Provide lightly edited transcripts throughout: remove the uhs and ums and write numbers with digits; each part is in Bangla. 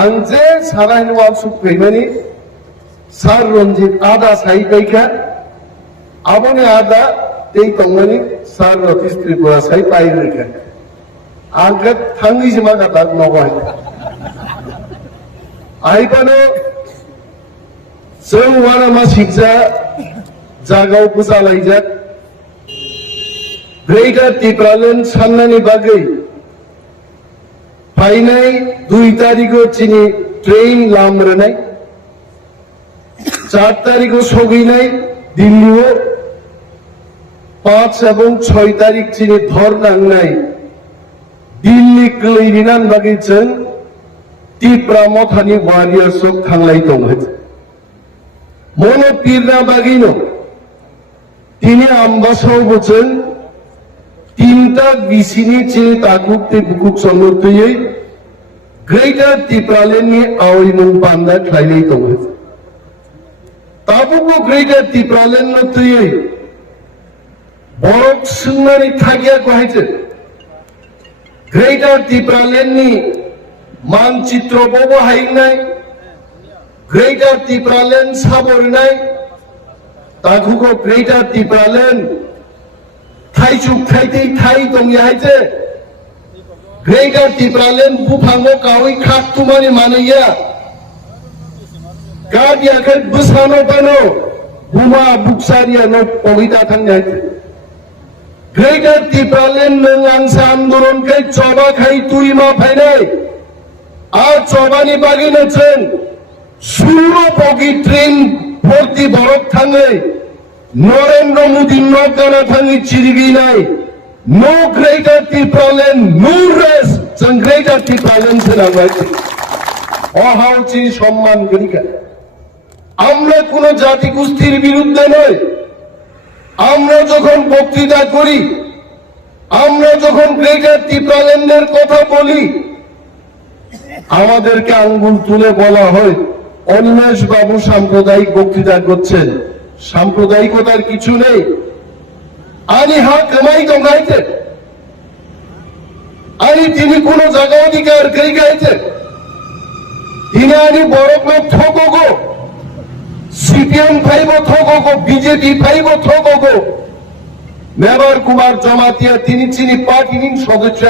आंजे सारायन वालसुक फैमानि सार रंजित आदा साई गायखा आबोनि आदा दै तंमानि सार नटिस त्रिपुरा साई पाइरेखा आंखा थांगी जमा का दाग नवाय आइबानो जों वाना मा सिगजा जागाव बुजालायजा ग्रेटर त्रिपुरालेण्ड साननानि बागै फाइनाय 2 तारिखो चिनि ट्रेन लामरनाय 4 तारिखो सगैनाय दिल्लीआव 5 এবং 6 तारिख चिनि धर नांनाय दिल्ली क्लैनिनान बागै जों त्रिपुरा मथानि वारियार्स थांलाय दं मनो पीरना बागैनो तिनि आम्बासावबो जों 3टा बिसिनि चिनि ताकुकते बुकुक संगतयै ग्रेटर त्रिपुरालेण्डनि आवैमुं बान्दा ख्लायनाय दं ताबुबो ग्रेटर त्रिपुरालेण्डयै बरफ सोंनानै थागियाखौ हायजो ग्रेटर त्रिपुरालेण्डनि मानचित्रबो हायनाय ग्रेटर त्रिपुरालेण्ड साबरनाय ताकुको ग्रेटर त्रिपुरालेण्ड थाइचुक थाइदै थाइ दं याहायजे ग्रेटर त्रिपुरालेण्ड बुफांगो कावै खाकतुमानि मानैया गादियाखै बोसानो बानो बुमा बुकसारिया न पगिता थांनायजे ग्रेटर त्रिपुरालेण्ड नों आंसा आन्दोलन खै चबा खै तुरिमा फायनाय आ चबानि बागैनो जों 16 बगि ट्रेन भर्ती बरफ थाङै नरेन्द्र मोदी नगाना थाङै चिरिगिनाय नो ग्रेटर त्रिपुरालेण्ड नो रेस्ट जों ग्रेटर त्रिपुरालेण्ड सोनांबाय अहाउचि सम्मान गरिका আমরা কোন জাতি গোষ্ঠীর বিরুদ্ধে নয় আমরা যখন বক্তৃতা করি আমরা যখন গ্রেটার त्रिपुरालेण्डের কথা বলি আমাদেরকে আঙ্গুল তুলে বলা হয় অনিমেষ বাবু সাম্প্রদায়িক বক্তৃতা করছেন সাম্প্রদায়িকতার কিছু নেই আনি হা কামাই দঙ্গাইতে আনি তিনি কোন জায়গা অধিকার করি গাইতে তিনি আনি বরফ ঠকগো सीपीएम फाइबो थोगोगो बीजेपी फाइबो थोगोगो मेबर कुमार जमातिया তিনি চিনি পার্টির সদস্য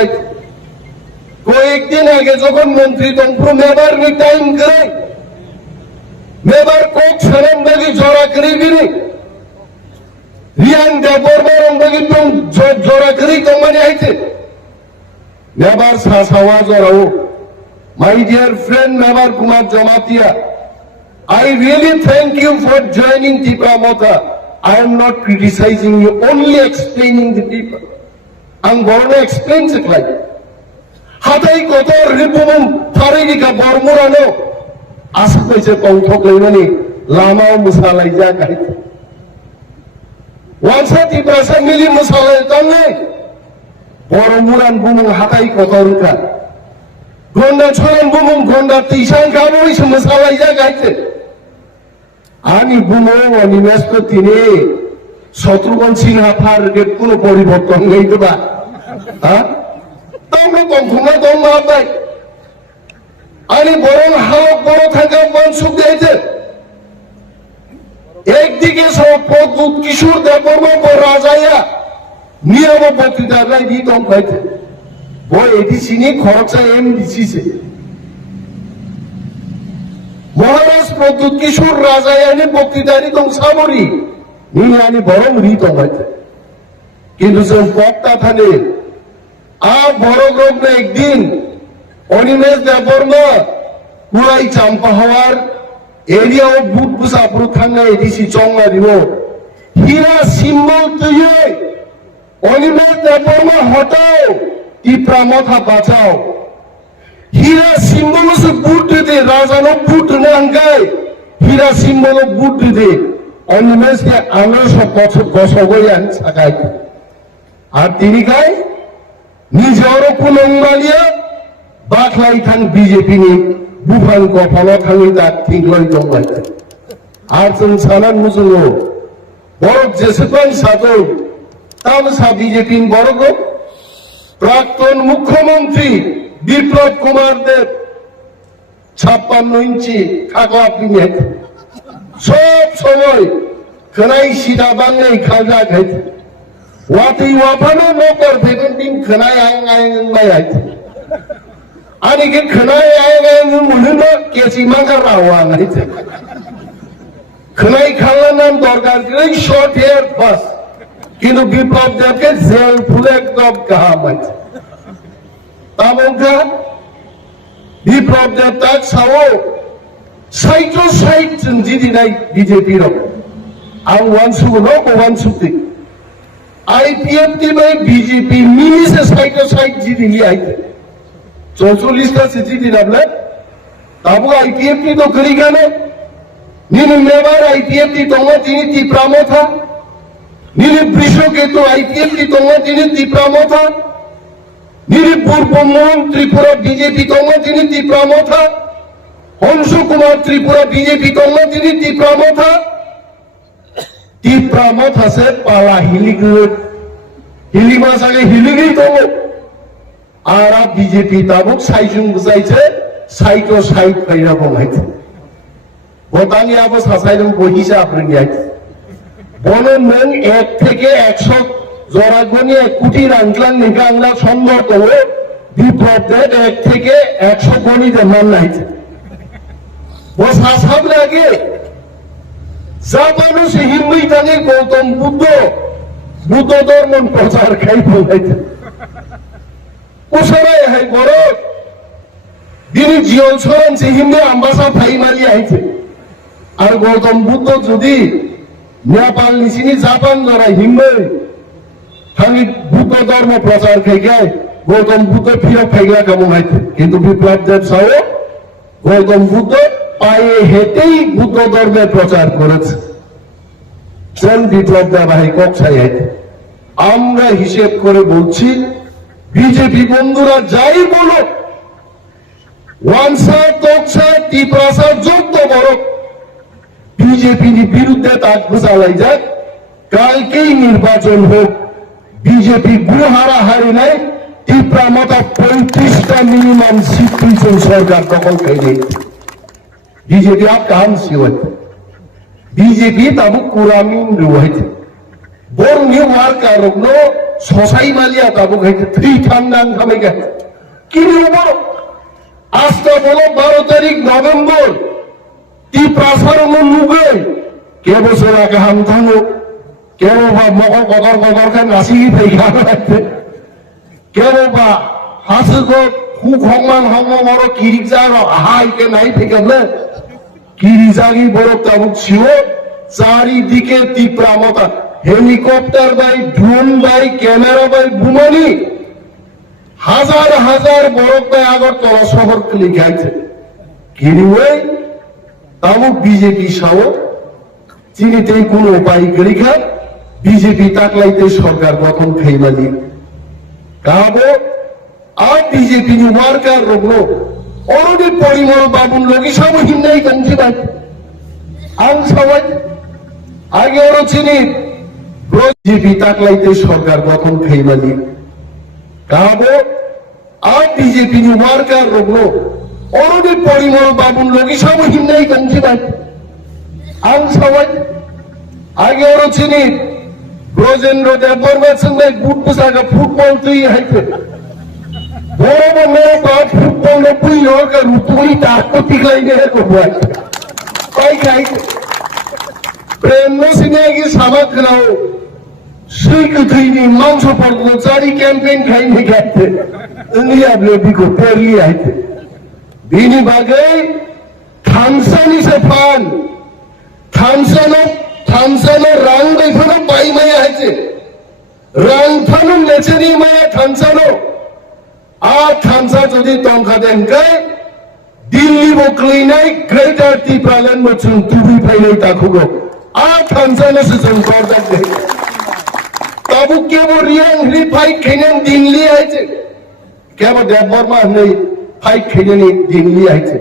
কয়েকদিন আগে যখন মন্ত্রী তন্ত্র মেবার নি টাইম করে মেবার কোক সালাম বাগি জড়া করে গিনি রিয়াং দেবরবার বাগি টং জড়া করে তো মানে আইছে মেবার সাসাওয়া জড়াও my dear friend Mebar Kumar Jamatia I really thank you for joining Tripura Motha. I am not criticizing you, only explaining the people. I'm going to explain it like Hatai Kotor Ripumum Tarika Bormurano Asapace Pontoklani Lama Musalaija Kait. Once a Tripura Samili Musala Tane Bormuran Bumum Hatai Kotorka Gonda Choran Bumum Gonda Tishan Kamoish Musalaija Kait. আমি বুনো অনিমেষ তিনি শত্রুঘ্ন সিনহা ফারুকের কোন পরিবর্তন নেই তো বা হ্যাঁ তোমরা কখনো তোমরা পাই আমি বরং হাও বড় থাকা মনসুখ দিয়েছে একদিকে সব পদ্মুত কিশোর দেববর্মা বড় রাজাইয়া নিয়ম বক্তৃতা রাই দি তম খাইছে বই এটি সিনি খরচা এম দিছিছে মহারাজ প্রদ্যুৎ কিশোর রাজায়ানি বক্তৃতানি দং সাবরি নিয়ানি বরং রিতম হইতে কিন্তু যে বক্তা থানে আ বড় গ্রহ একদিন অনিমেষ দেববর্মা পুরাই চাম্পা হওয়ার এরিয়াও বুট বুসাপুর থাঙ্গা এডিসি চংলা দিব হীরা সিম্বল তুইয়ে অনিমেষ দেববর্মা হটাও ত্রিপুরা মথা বাঁচাও হীরা সিম্বল সে বুট দে রাজানো বুট নাঙ্গাই হীরা সিম্বল বুট দে অনিমেষকে আমরা সব বছর বসগই আন সাগাই আর তিনি গাই নিজেরও কুলঙ্গালিয়া বাখলাই থান বিজেপি নি বুফান গফানো থাঙ্গি তা ঠিকলাই দঙ্গাই আর जों সানান মুজুলো বড় যেসেবান সাদৌ তাম সা বিজেপি বড় প্রাক্তন মুখ্যমন্ত্রী বিপ্লব কুমার দেব 56 ইঞ্চি খাগলা পিনে সব সময় খানাই সিধা বাংলাই খাগলা খাইতে ওয়াতি ওয়াফানো নকর ফেগুন দিন খানাই আং আং বাই আইতে আনি কে খানাই আং আং মুহিনো কেসি মাগা রাওয়া আইতে খানাই খালা নাম দরকার করে শর্ট হেয়ার বাস কিন্তু বিপ্লব দেবকে জেল ফুলে একদম কাহা মাইতে তাবঙ্কা বিপ্লব দেব তাক সাও সাইটো সাইট জিদি নাই বিজেপি র আং ওয়ানসুগো নো ওয়ানসুতি আইপিএফটি বাই বিজেপি মিনিসে সাইটো সাইট জিদি লি আইতে 44 টা জিদি নাবলে তাবো আইপিএফটি তো করি গানে নিনি মেবার আইপিএফটি তোমরা তিনি তীব্রামথা নিনি বৃষকে তো আইপিএফটি তোমরা তিনি তীব্রামথা নিনি পূর্বমোহন ত্রিপুরা বিজেপি তোমরা তিনি তীব্রামথা হংস কুমার ত্রিপুরা বিজেপি তোমরা তিনি তীব্রামথা তীব্রামথা সে পালা হিলিমা সাগে হিলিগি তো আর বিজেপি তাবুক সাইজুং বুঝাইছে সাইটো সাইট পাইরা বমাইছে বতানি আবো সাসাইলম বহিসা আপনি আইছে বনন নং 1 থেকে 100 জরাগনি 1 কোটি রাংলান নিগাংলা সম্ভব তো বিপ্লব দেব 1 থেকে 100 কোটি মান নাইছে ও সাসাব লাগে যা মানুষ হিন্দুই তাদের গৌতম বুদ্ধ ধর্ম প্রচার খাই বলাইছে ওসরাই হাই বড় দিনে জিয়ল সরন সে হিন্দু আম্বাসা ফাইমালি আইছে আর গৌতম বুদ্ধ যদি নেপাল নিচিনি জাপান ধরা হিন্দু আমি বুদ্ধ ধর্ম প্রচার খাই গায় গৌতম বুদ্ধ ফিরে খাইগা কেমন হইতে কিন্তু বিপ্লব দেব সাহ গৌতম বুদ্ধ পায়ে হেঁটেই বুদ্ধ ধর্মের প্রচার করেছে সেন বিপ্লব দেব ভাই কক্ষায় আমরা হিসেব করে বলছি বিজেপি বন্ধুরা যাই বলো ওয়ানসা তকসা টিপ্রাসা যত বড় বিজেপি বিরুদ্ধে তাক চালাই যাক কালকেই নির্বাচন হোক বিজেপি গুহারা হারি নাই ত্রিপুরা মতো 35টা মিনিমাম সিট পিছন সরকার দখল খাইলে বিজেপি आप काम सिवत বিজেপি তাবু কুরামিন রুহাইতে বর্ণি ওয়ার্কার রগ্ন সসাই মালিয়া তাবু খাইতে থ্রি ঠান্ডান খামে গে কি নিয়ম আজকে বলো 12 তারিখ নভেম্বর ত্রিপ্রাসার মুগে কে বছর আগে হাম থাঙ্গো কেন বা মকর গদর খান নাসি ফেইখা রাখতে কেন বা হাসুগো খুব হংমান বড় কিরিক যা হাই কে নাই ফেকাবলে কিরিজাগি বড় তাবুক ছিল চারিদিকে তীব্রামতা হেলিকপ্টার বাই ড্রোন বাই ক্যামেরা বাই বুমানি হাজার হাজার বরফ বাই আগরতলা শহর লিখাইছে কিনিওয়ে তাবুক বিজেপি সহ চিনিতে কোন উপায় গরিখা বিজেপি তাকলাইতে সরকার গঠন খাইবালি কাবো আর বিজেপি ওয়ার্কার রগ্ন অলরেডি পরিমল বাবুন লগি সব হিন্দাই কাঞ্চি বাই আং সবাই আগে ওরা চিনি বিজেপি তাকলাইতে সরকার গঠন খাইবালি কাবো আর বিজেপি ওয়ার্কার রগ্ন অলরেডি পরিমল বাবুন লগি সব হিন্দাই কাঞ্চি বাই আং সবাই আগে ওরা চিনি ব্রজেন্দ্র দেববর্মার সঙ্গে বুট পোশাকা ফুটবল তুই হাইতে বড় মেয়ে বাদ ফুটবল নব্বই হোক আর তুই তার প্রতি লাইনে কই খাই প্রেম সিনে কি সামাদ খাও সুই কুথইনি মাংস পড়লো চারি ক্যাম্পেইন খাইনি খাইতে ইন্ডিয়া বিকো পেরলি আইতে বিনি বাগে থামসানি সে ফান থামসানের রাং দেখো পাই মায়া আছে রাং ফানো নেচেরি মায়া থামসানো আর থামসা যদি তংখা দেন গায় দিল্লি বকলি নাই গ্রেটার ত্রিপুরাল্যান্ড মচুন তুবি ফাইলাই তাকুগো আর থামসানে সুজন করদা দে তাবু কেবো রিয়াং রি ফাইট খেনেন দিল্লি আইছে কেবো দেববর্মা নেই ফাইট খেনেনি দিল্লি আইছে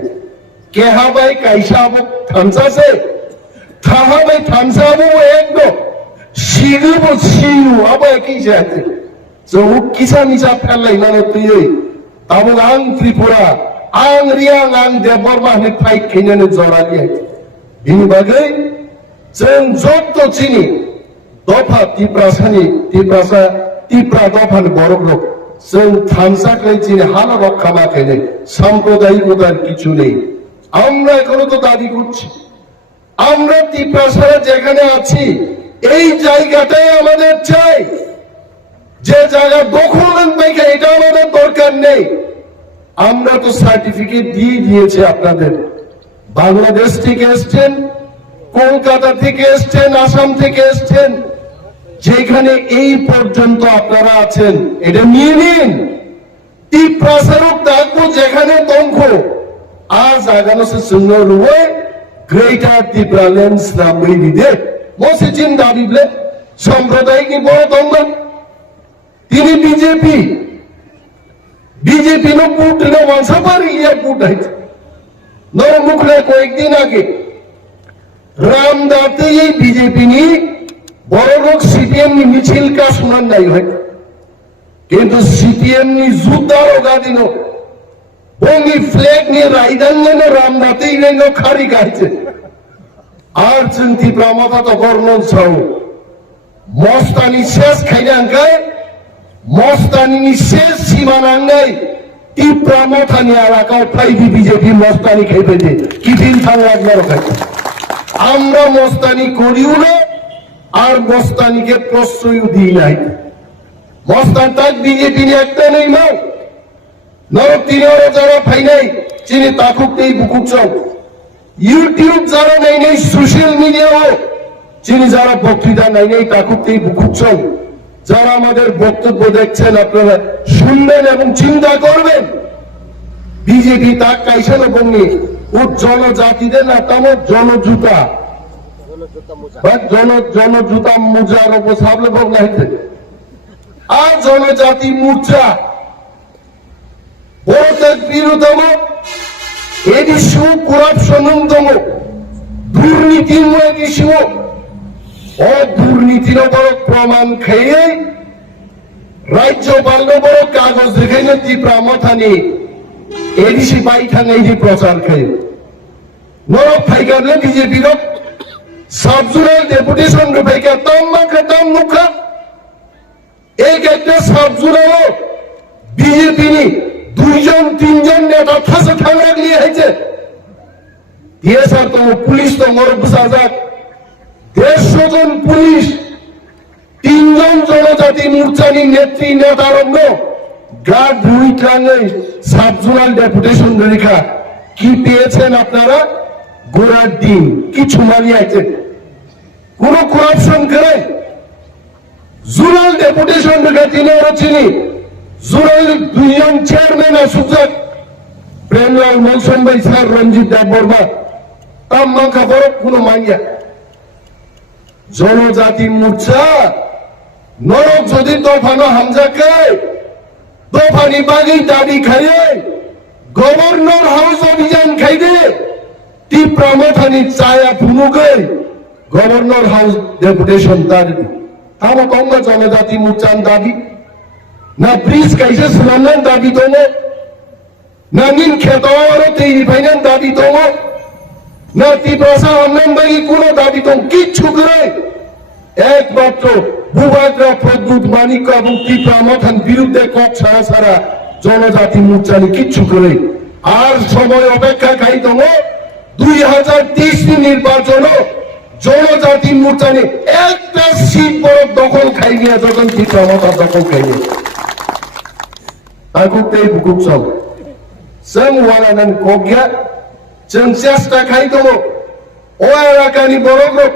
কেহা ভাই কাইসা বো থামসা সে थाहा भाई थामसाबो एकदम सिगुबो सिनु अब की जाते जो किसा निसा फैलाई माने तुई ताबो आं त्रिपुरा आं रियां आं देबरमा होननाय फाइट खैनानै जरालि बिनि बागै जों जत्त'सिनि दफा तिप्रा दफानि बर'ग्रप जों থামসাকলে চিনি হালা রক্ষা মাখেনি সাম্প্রদায়িকতার কিছু নেই আমরা এখনো তো দাবি করছি আমরা তিপ্রাসারা যেখানে আছি এই জায়গাটাই আমাদের চাই যে জায়গা দখল পাইকা এটা আমাদের দরকার নেই আমরা তো সার্টিফিকেট দিয়ে দিয়েছি আপনাদের বাংলাদেশ থেকে এসছেন কলকাতা থেকে এসছেন আসাম থেকে এসছেন যেখানে এই পর্যন্ত আপনারা আছেন এটা নিয়ে নিন তিপ্রাসারক থাকবো যেখানে দঙ্খ আজ আগানো সে সুন্দর রুয়ে গ্রেটার তিপ্রাল্যান্ড নামই দিদে বসে চিন্তা দিবলে সাম্প্রদায়িক বড় দঙ্গ তিনি বিজেপি নো পুট নো মানসাপারি ইয়া পুট আছে নর মুখলে কয়েকদিন আগে রামদাতে এই বিজেপি নি বড় লোক সিপিএম নি মিছিল কা শুনান নাই হয় কিন্তু সিপিএম নি জুতার গাদিন বঙ্গি ফ্ল্যাগ নি রাইদান নে রামদাতে ই নো খারি গাইছে আর চিন্তি প্রামতা তো বর্ণন ছাও মস্তানি শেষ খাইনাঙ্গায় মস্তানি শেষ সীমানাঙ্গায় তিপ্রামথানি এলাকায় ফাইভি বিজেপি মস্তানি খাইবে যে কি দিন থাকলে রাখাই আমরা মস্তানি করিও না আর মস্তানিকে প্রশ্রয় দিই নাই মস্তান তাক বিজেপি নিয়ে একটা নেই নাও নরক তিনি যারা ফাই নাই চিনি তাকুক নেই বুকুক চাও ইউটিউব যারা নেই নেই সোশ্যাল মিডিয়াও চিনি যারা বক্তৃতা নাই নেই তাকুক নেই বুকুক চাও যারা আমাদের বক্তব্য দেখছেন আপনারা শুনবেন এবং চিন্তা করবেন বিজেপি তাক কাইছে না বঙ্গে ও জনজাতিদের না তাম জনজুতা জনজুতা মুজার উপর সাবলে বঙ্গ আর জনজাতি মোর্চা বড় বিরোধম এদিশু করাপশন দুর্নীতিময় দিশু দুর্নীতির বড় প্রমাণ খেয়ে রাজ্যপাল বড় কাগজ দেখাইলে তিপ্রামথানি এদিশি পাইঠান এই প্রচার খেয়ে নরক ফাইকারলে বিজেপির সাবজুরাল ডেপুটেশন ফাইকা তাম মুখা এই একটা সাবজুরাল বিজেপি নি দুইজন তিনজন নেতা থাসে ঠান্ডা নিয়ে হয়েছে দিয়ে স্যার তোমার পুলিশ তো মর বুঝা যাক 150 জন পুলিশ 3 জন জনজাতি মোর্চানি নেত্রী নেতারঙ্গ গার্ড রুইটাঙ্গে সাবজোনাল ডেপুটেশন রেখা কি পেয়েছেন আপনারা গোড়ার দিন কিছু মানিয়েছে কোন করাপশন করে জোনাল ডেপুটেশন রেখা তিনি ওরা চিনি জোনাল 2 জন চেয়ারম্যান আসুক প্রেমলাল মনসন ভাই স্যার রঞ্জিত দেব বর্মা তাম মাখা বড় কোন মানিয়া জনজাতি মোর্চা নরক যদি দফানো হামজাকে দফানি বাগি দাবি খাইয়ে গভর্নর হাউস অভিযান খাইদে তিপ্রামথানি চায়া ফুনুকে গভর্নর হাউস ডেপুটেশন দাবি তাম কংগ্রেস জনজাতি মোর্চান দাবি না ব্রিজ কাইসে স্নানের দাবি দङ না নিন খেতর তৈরি ফাইনান দাবি দङ না তিপ্রাসা আমনান বাগি কোন দাবি দङ কিচ্ছু করে একমাত্র ভূভাগরা প্রদ্যুৎ মানিক এবং তিপ্রামথান বিরুদ্ধে কক ছাড়া ছাড়া জনজাতি মোর্চানি কিচ্ছু করে আর সময় অপেক্ষা খাই দङ 2023 নির্বাচন জনজাতি মোর্চানি একটা সিট বড় দখল খাই নিয়ে যখন তিপ্রামথা দখল খাই নিয়ে তাকুকতেই বুকুক সব जों वालानान कग्या जों চেষ্টা খাই দङ ও এলাকানি বড় গ্রুপ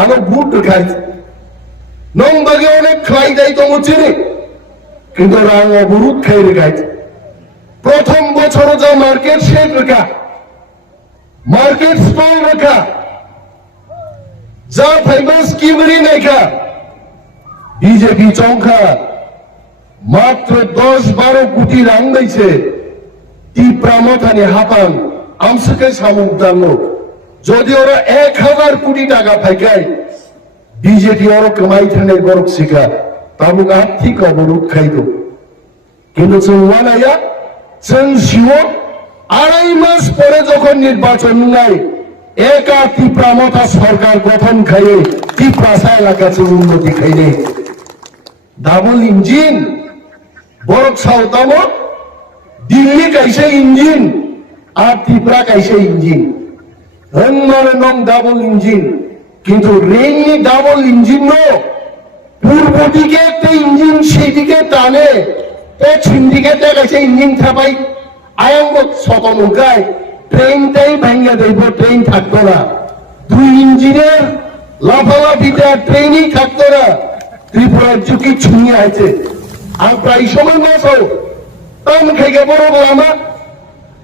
আনো বুট খাই নং বাগে অনেক খাই দেয় দङ চিনি কিন্তু রাং অবরোধ খাই রেখাই প্রথম বছর যা মার্কেট শেড রেখা মার্কেট স্টল রেখা যা ফেমাস কিমরি নেখা বিজেপি চংখা মাত্র 10-12 কোটি রাং দিয়েছে তিপ্রামথানি হাপান আমসকে সামুক দানো যদি ওরা 1000 কোটি টাকা পাইকায় বিজেপি ওরা কমাই থানে গরক শিখা তামুক আর্থিক অবরোধ খাইতো কিন্তু जों वालाया जों जिउआव 2.5 মাস পরে যখন নির্বাচন নেয় একা ত্রিপুরা মতা সরকার গঠন খাইয়ে ত্রিপুরা এলাকাতে উন্নতি খাইলে ডাবল ইঞ্জিন বড় সাউতাম দিল্লি কাইসে ইঞ্জিন আর ত্রিপুরা কাইসে ইঞ্জিন হনমারে নং ডাবল ইঞ্জিন কিন্তু রেনি ডাবল ইঞ্জিন নো পূর্ব দিকে একটা ইঞ্জিন সেই দিকে টানে পশ্চিম দিকে দেখাচ্ছে ইঞ্জিন থাপাই আয়াঙ্গ শতমুখায় ট্রেনটাই ভেঙে দেব ট্রেন থাকতো না 2 ইঞ্জিনের লাফালাফিতে ট্রেনই থাকতো না ত্রিপুরার ঝুঁকি ছুঁয়ে আছে আর প্রায় সময় মাস হোক তাম খাইকে বড় লামা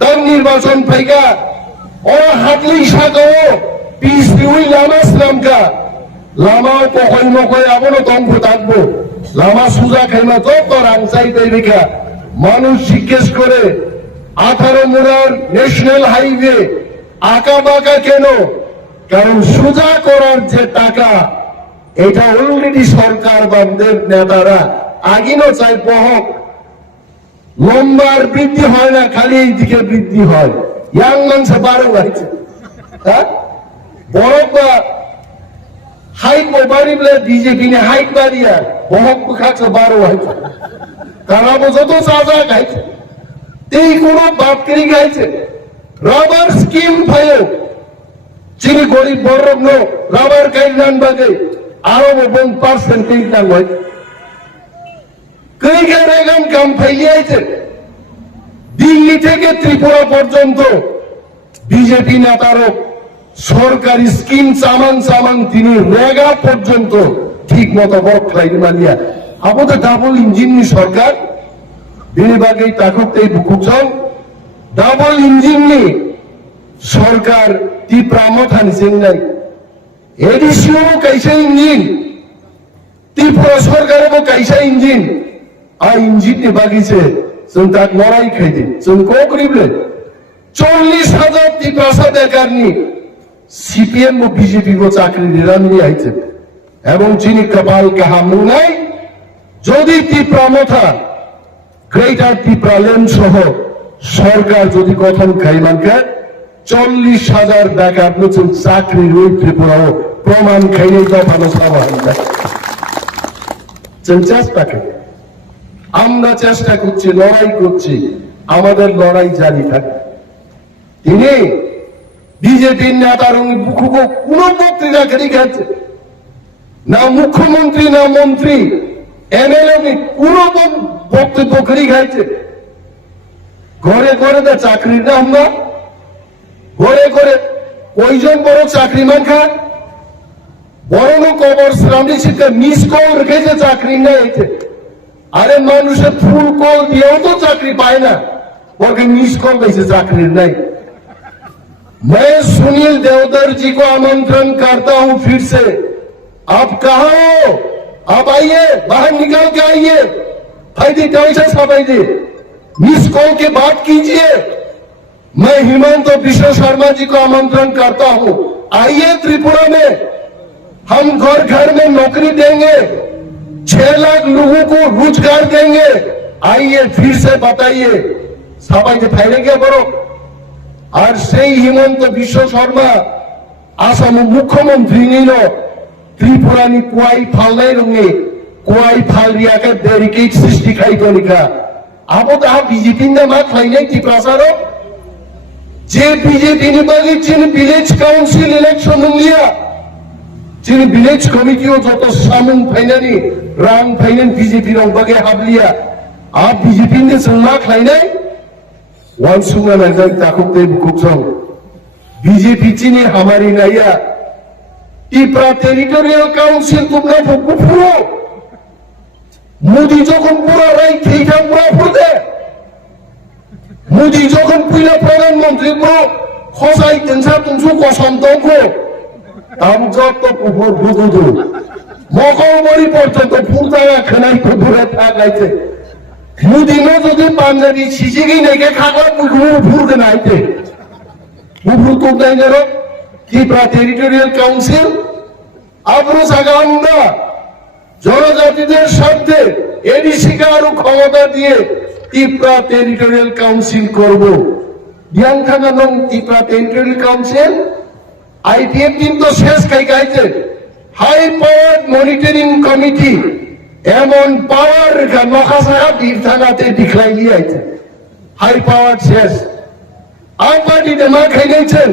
তার নির্বাচন ফাইকা ওরা হাতলি সাগাও পিস দিউই লামা শ্রামকা লামাও কখন নকয় আবনো তঙ্গ থাকবো লামা সুজা খাইমা তো তোর আংসাই দেবিকা মানুষ জিজ্ঞেস করে 18 মুরার ন্যাশনাল হাইওয়ে আঁকা বাঁকা কেন কারণ সোজা করার যে টাকা এটা অলরেডি সরকার বামদের নেতারা আগিনো চাই বহক লম্বার বৃদ্ধি হয় না খালি এই দিকে বৃদ্ধি হয় ইয়াং মানুষ বারো হয়েছে হ্যাঁ বরফ বা হাইট বাড়ি বলে বিজেপি নে হাইট বাড়িয়া বহক খাচ্ছে বারো হয়েছে তারা যত চাজা খাইছে এই কোন বাপকেরি গাইছে রাবার স্কিম ফাইও যিনি গরিব বড় নো রাবার কাইল নান বাগে আরো 1% নান হয় কই গান কাম ফাইলিয়েছে দিল্লি থেকে ত্রিপুরা পর্যন্ত বিজেপি নেতারও সরকারি স্কিম সামান তিনি রেগা পর্যন্ত ঠিক মতো বক লাইন মানিয়া আমাদের ডাবল ইঞ্জিন সরকার বিনিবাগে তাকুতেই বুকুচং ডাবল ইঞ্জিন নি সরকার ত্রিপুরা মথান চেন্নাই এডিসিও কাইসা ইঞ্জিন ত্রিপুরা সরকারের কাইসা ইঞ্জিন আর ইঞ্জিন নি বাগিছে जों दा लड़ाई खाइदे जों को करिबले 40,000 ত্রিপুরা বেকারনি সিপিএম ও বিজেপি को চাকরি দিরানি আইছে এবং যিনি কপাল কাহা মুনাই যদি ত্রিপুরা মথা গ্রেটার ত্রিপুরা ল্যান্ড সহ সরকার যদি গঠন খাইমানকে 40,000 বেকার নতুন চাকরি রই ত্রিপুরাও প্রমাণ খাইলে দফানো সাবান চেষ্টা করি আমরা চেষ্টা করছি লড়াই করছি আমাদের লড়াই জারি থাকে তিনি বিজেপির নেতার কোন বক্তৃতা করে গেছে না মুখ্যমন্ত্রী না মন্ত্রী এমএলএ কোন বক্তব্য করে গেছে ঘরে ঘরে তো চাকরি না আমরা ঘরে ঘরে কয়জন বড় চাকরি মান খা বড় কবর শ্রামী শিক্ষা মিস কল রেখেছে চাকরি নেই আরে মানুষের ফুল কল দিয়েও তো চাকরি পায় না ওকে मिस कॉल कैसे चाकरी नहीं मैं सुनील देवधर जी को आमंत्रण करता हूं फिर से आप कहां हो आप आइए बाहर निकल के आइए फायदे कैसे सबाइदे मिस कॉल के बात कीजिए मैं हिमंत विश्व शर्मा जी को आमंत्रण करता हूं आइए त्रिपुरा में हम घर घर में नौकरी देंगे 6 लाख लोगों को रोजगार देंगे आइए फिर से बताइए सबाई फैलेंगे बड़ो और से हिमंत विश्व शर्मा आसाम मुख्यमंत्री नीलो त्रिपुरा कुआई फाल रंगे कुआई फाल रिया के बैरिकेड सृष्टि खाई तो लिखा अब तो आप बीजेपी ने मात फाइने त्रिपुरा सारो जे बीजेपी ने बागी जिन विलेज काउंसिल इलेक्शन लिया जिन विलेज कमिटी जो तो सामुन फाइनानी राम फाइनेन बीजेपी रंग बागे हाब लिया आप बीजेपी ने संग खाइने वानसुंगा नाजाई ताकुते बुकुचों बीजेपी चीनी हमारी नया त्रिपुरा टेरिटोरियल काउंसिल तुमने फुफुरो मोदी যখন পুরো রাই ঠিকা পুরো ফুরদে মোদি যখন পুইলা প্রধানমন্ত্রী পুরো খসাই তেনসা তুমসু কসম তংকো আমজত পুফুর বুদুদু মকলবরি পর্যন্ত ফুরদারা খানাই তো দূরে থাকাইছে মুদিনো যদি পাঞ্জাবি সিজিগি নেকে খাগা মুখু ফুরদে নাইতে মুখু তো দেঙ্গের ত্রিপুরা টেরিটোরিয়াল কাউন্সিল আবরু সাগান্দা জনজাতিদের স্বার্থে এডিসিকে আরো ক্ষমতা দিয়ে ত্রিপুরা টেরিটোরিয়াল কাউন্সিল করব বিয়াং থাকা নং ত্রিপুরা টেরিটরিয়াল কাউন্সিল ITF কিন্তু শেষ খাই গাইছে হাই পাওয়ার মনিটরিং কমিটি এমন পাওয়ার নখাসারা বীর থাকাতে দিখলাই লিয়াইছে হাই পাওয়ার শেষ আম পার্টিতে মা খাই নিয়েছেন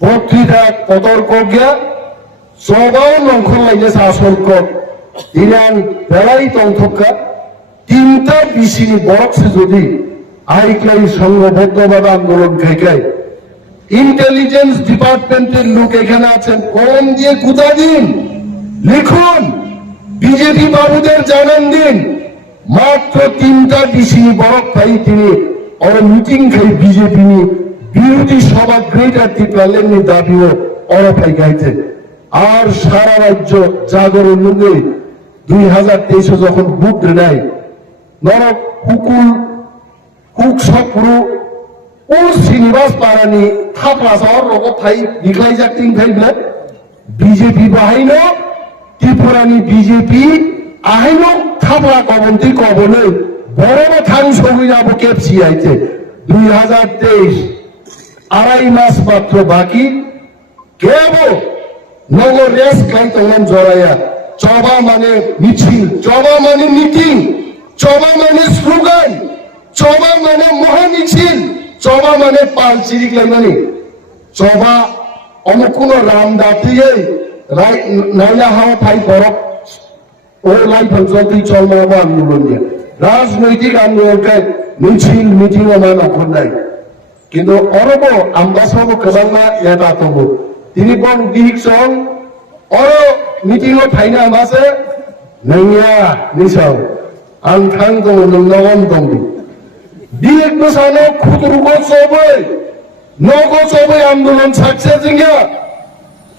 বক্তৃতা কতর্ক গিয়া সবাও লঙ্ঘন লাইছে আসল কর দিনান বেড়াই তংথকা তিনটা বিশিনি বরকছে যদি আইক্লাই সংঘবদ্ধভাবে আন্দোলন খাইকাই ইন্টেলিজেন্স ডিপার্টমেন্টের লোক এখানে আছেন কলম দিয়ে গুতা দিন লিখুন বিজেপি বাবুদের জানান দিন মাত্র তিনটা বিশিনি বরক পাই তিনি মিটিং খাই বিজেপি বিরোধী সভা গ্রেটার ত্রিপুরালের দাবিও অরফাই গাইছে আর সারা রাজ্য জাগরণ লুঙ্গে 2023 যখন বুক নেয় নরক কুকুল কুক সপুরু ও শ্রীনিবাস পারানি থাপড়া শহর রকম থাই নিখলাই জাতিং থাইলে বিজেপি বাহাইন ত্রিপুরানি বিজেপি আহাইন থাপড়া কবন্তি কবনে বড় থাং সবই যাবো কেপসি আইছে 2023 আড়াই মাস মাত্র বাকি কেব নগর রেস খাই তখন জড়াইয়া চবা মানে মিছিল চবা মানে মিটিং চবা মানে স্লোগান চবা মানে মহামিছিল চবা মানে পাল চিরিক লাইমানি চবা অমুকুন রাম দাতিয়ে নাইলা হাওয়া থাই বরফ ও লাই ফাংশন চলমাবো আন্দোলন নিয়ে রাজনৈতিক আন্দোলনকে মিছিল মিটিং আমার নখন নাই কিন্তু অরব আম্বাসব কেবাংনা এটা তব তিনি বন দিক সং অর মিটিং থাইনা আমাসে নैया নিসাও आं थां दङ नोंनावनो दं दिक मोसानो खुदरुगो सबै नगो सबै आन्दोलन सक्सेस जोंया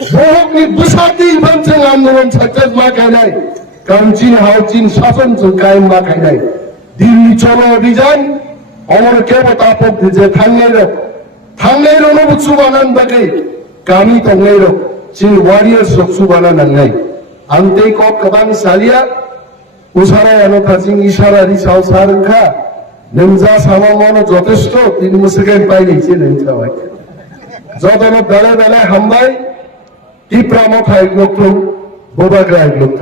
बहुतनि बुसाति इभानजों आन्दोलन सक्सेस मा गायनाय काउन्सिल हाउसिन शासन जों कायम मा गायनाय दिल्ली चलो अभियान अमर केबो तापक दिजे थांनाय रो बुसु बानान बागै गामि दंनाय रो जिन वारियर्स रक्सु बाना नांनाय आं दैको गोबां सालिया उसाराय आनोखाजिं इशारानि साव सारखा नोंजा सामामानो যথেষ্ট 3 সেকেন্ড পাই নিছে নोंथाबाय যদন বেলা বেলা হামবাই টিপ্রামো খাই লোক ববাগ্রাই লোক